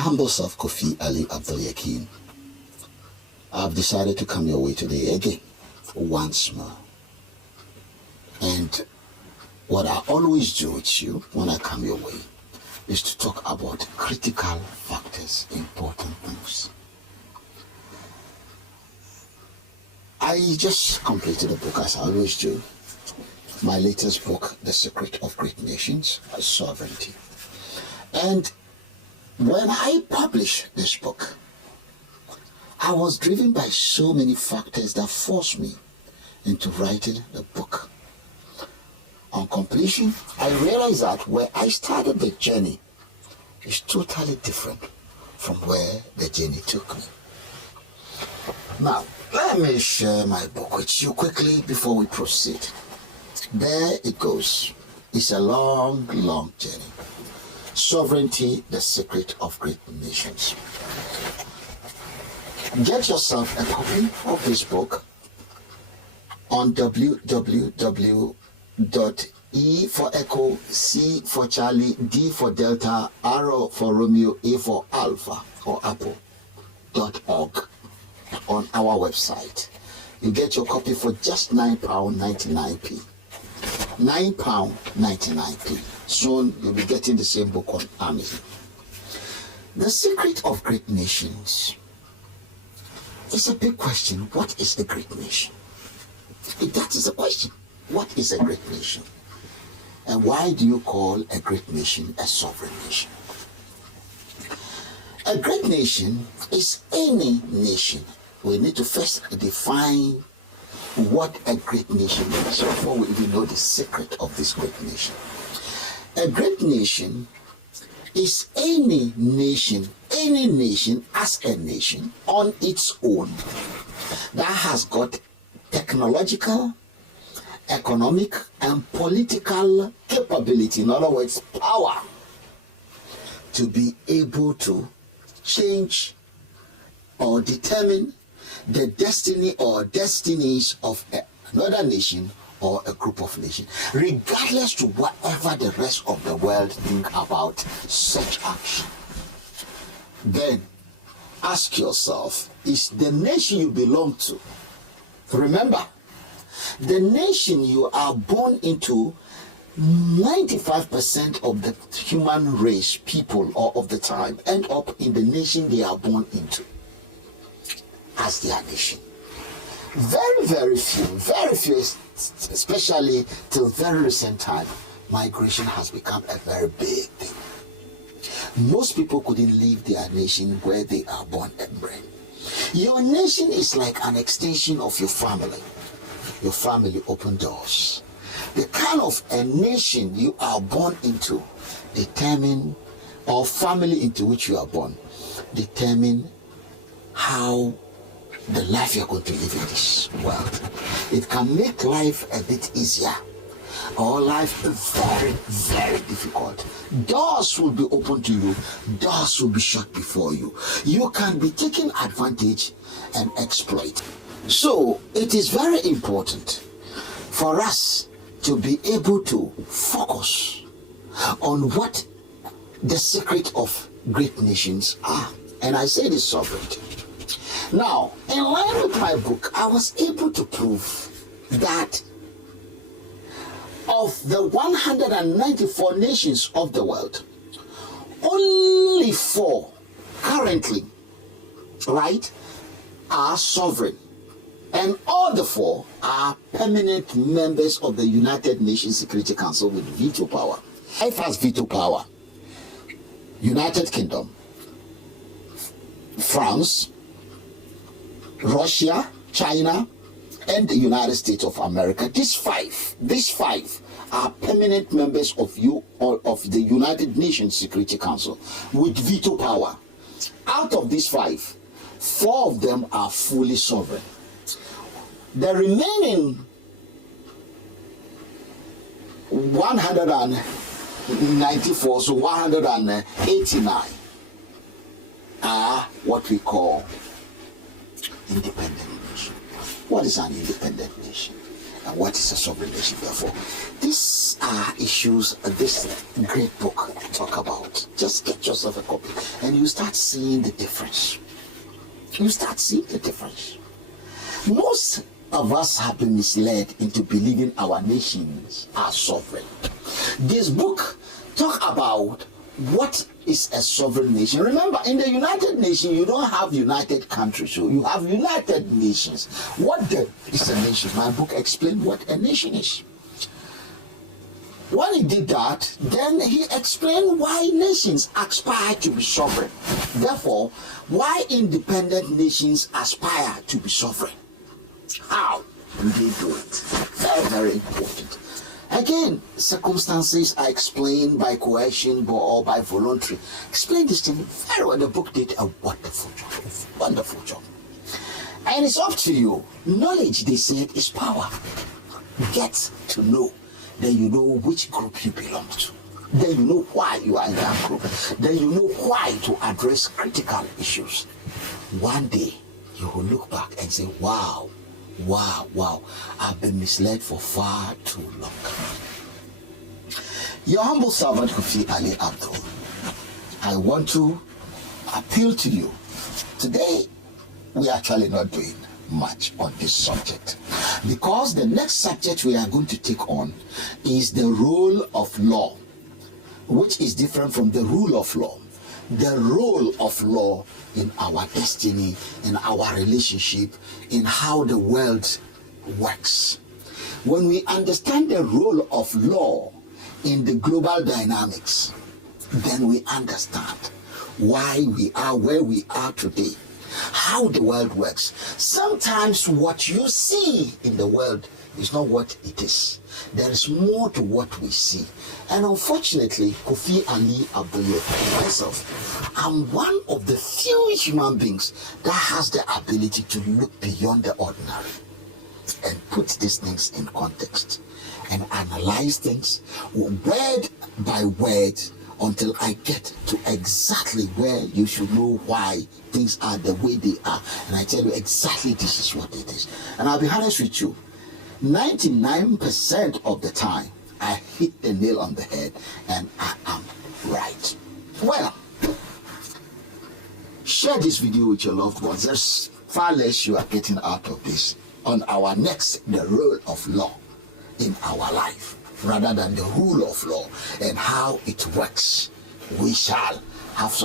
humble self, Kofi Ali Abdul Yakin. I've decided to come your way today again, once more. And what I always do with you when I come your way is to talk about critical factors, important things. I just completed a book, as I always do. My latest book, The Secret of Great Nations, Sovereignty. And when I published this book, I was driven by so many factors that forced me into writing the book. On completion, I realized that where I started the journey is totally different from where the journey took me. Now, let me share my book with you quickly before we proceed. There it goes. It's a long, long journey. Sovereignty, the Secret of Great Nations. Get yourself a copy of this book on www.E for Echo, C for Charlie, D for Delta, R for Romeo, A for Alpha or Apple.org on our website. You get your copy for just £9.99p. £9.99p. Soon you'll be getting the same book on Amazon. The Secret of Great Nations is a big question. What is a great nation? That is a question. What is a great nation? And why do you call a great nation a sovereign nation? A great nation is any nation. We need to first define what a great nation is before we even know the secret of this great nation. A great nation is any nation as a nation on its own that has got technological, economic, and political capability, in other words, power, to be able to change or determine the destiny or destinies of another nation or a group of nations, regardless to whatever the rest of the world think about such action. Then ask yourself, is the nation you belong to, remember, the nation you are born into, 95% of the human race, people or of the time, end up in the nation they are born into as their nation. Very few, especially till very recent time, migration has become a very big thing. Most people couldn't leave their nation where they are born and bred. Your nation is like an extension of your family. Your family open doors. The kind of a nation you are born into determine, or family into which you are born, determine how the life you're going to live in this world. It can make life a bit easier or life very difficult. Doors will be open to you, doors will be shut before you. You can be taken advantage and exploit. So it is very important for us to be able to focus on what the secret of great nations are. And I say this sovereignty. Now, in line with my book, I was able to prove that of the 194 nations of the world, only 4 currently, right, are sovereign. And all the 4 are permanent members of the United Nations Security Council with veto power. 5 has veto power. United Kingdom, France, Russia, China, and the United States of America. These five are permanent members of the United Nations Security Council with veto power. Out of these 5, 4 of them are fully sovereign. The remaining 194, so 189, are what we call independent nation. What is an independent nation? And what is a sovereign nation, therefore? These are issues this great book talk about. Just get yourself a copy and you start seeing the difference. You start seeing the difference. Most of us have been misled into believing our nations are sovereign. This book talk about what is a sovereign nation. Remember, in the United Nations, you don't have united countries, so you have United Nations. What then is a nation? My book explained what a nation is. When he did that, then he explained why nations aspire to be sovereign. Therefore, why independent nations aspire to be sovereign. How do they do it? Very, very important. Again, circumstances are explained by coercion or by voluntary. Explain this thing very well. The book did a wonderful job. Wonderful job. And it's up to you. Knowledge, they said, is power. Get to know. Then you know which group you belong to. Then you know why you are in that group. Then you know why to address critical issues. One day, you will look back and say, wow, I've been misled for far too long. Your humble servant, Kofi Ali Abdul, I want to appeal to you. Today, we are actually not doing much on this subject because the next subject we are going to take on is the role of law, which is different from the rule of law. The role of law in our destiny, in our relationship, in how the world works. When we understand the role of law in the global dynamics, then we understand why we are where we are today, how the world works. Sometimes what you see in the world is not what it is. There is more to what we see. And unfortunately, Kofi Ali Abdul, myself, I'm one of the few human beings that has the ability to look beyond the ordinary and put these things in context and analyze things word by word until I get to exactly where you should know why things are the way they are. And I tell you exactly this is what it is. And I'll be honest with you, 99% of the time, I hit the nail on the head and I am right. Well, share this video with your loved ones. There's far less you are getting out of this. On our next, the role of law in our life, rather than the rule of law and how it works, we shall have some